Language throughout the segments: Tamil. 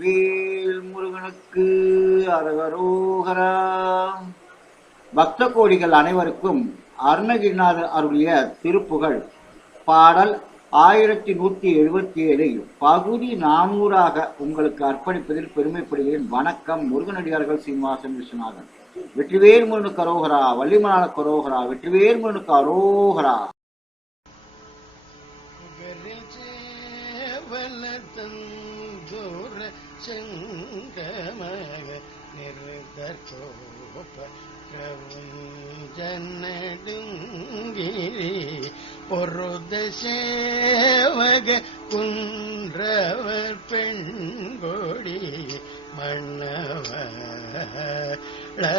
வேல் முருகனுக்கு அரகரோகரா. பக்த கோடிகள் அனைவருக்கும் அருணகிரிநாதர் அருளிய திருப்புகழ். பாடல் ஆயிரத்தி நூத்தி எழுபத்தி ஏழு பகுதி நானூறாக உங்களுக்கு அர்ப்பணிப்பதில் பெருமைப்படுகிறேன். வணக்கம் முருகனடியார்கள் சீனிவாசன் விஸ்வநாதன். வெற்றிவேல் முருகனுக்கு அரோகரா வள்ளிமலான கரோகரா வெற்றிவேல் முருகனுக்கு அரோகரா. வலத்தந்தோர செங்கமக நிறுதோப்ப ஜன்னடுங்கிரி பொருத சேவக குன்றவர் பெண்கொடி மன்னவ ஆ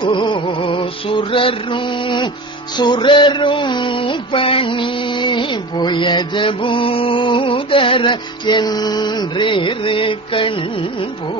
போ சுரரும் சுரரும் பணி புயஜ என்றே கண் போ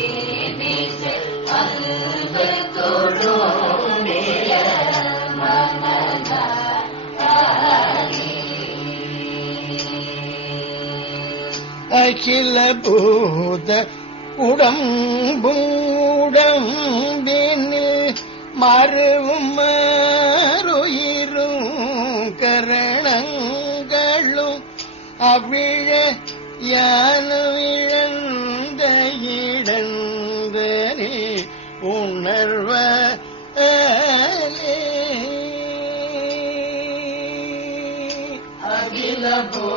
அகில பூத உடம்புடம்பினில் மறுவும் மறுயிரும் கரணங்களும் அவிழ யானுவிழந்த இடந்தனே உணர்வ அகில போ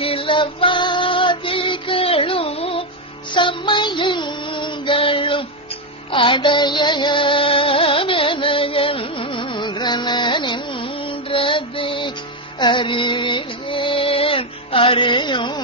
அகிலவாதிகளும் சமயங்களும் அடையமெனகன்றன நின்றது அறியும்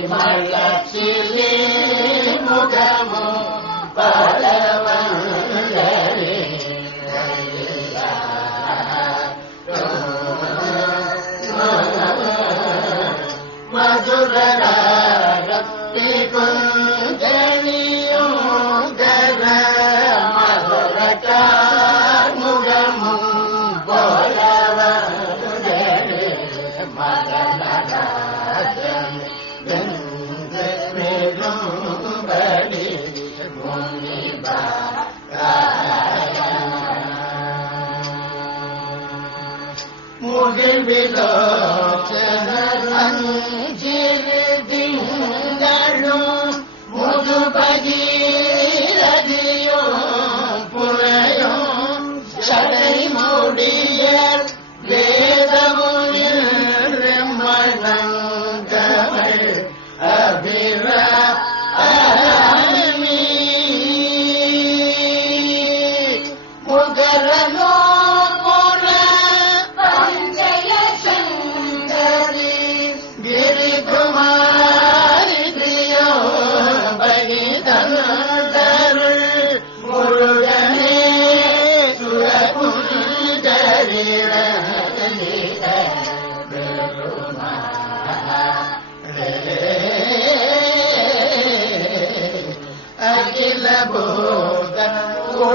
विमलक्षिले मुदमो परमङ्गले मधुररा रप्पिकुन्द मोदि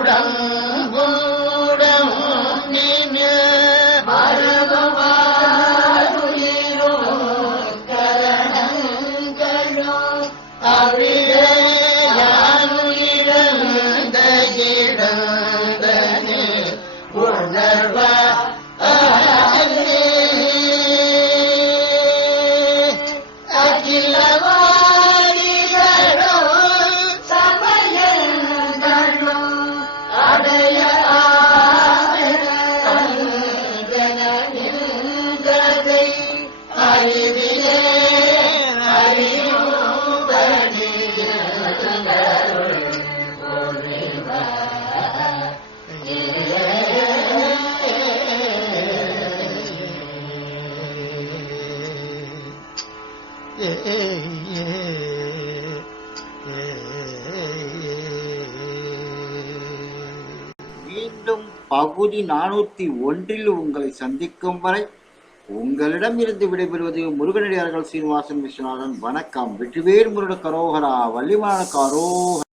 đăng மீண்டும் பகுதி நானூத்தி ஒன்றில் உங்களை சந்திக்கும் வரை உங்களிடம் இருந்து விடைபெறுவது முருகனடியார்கள் சீனிவாசன் விஸ்வநாதன். வணக்கம். வெற்றிவேல் முருட கரோகரா. வள்ளிமான கரோகரா.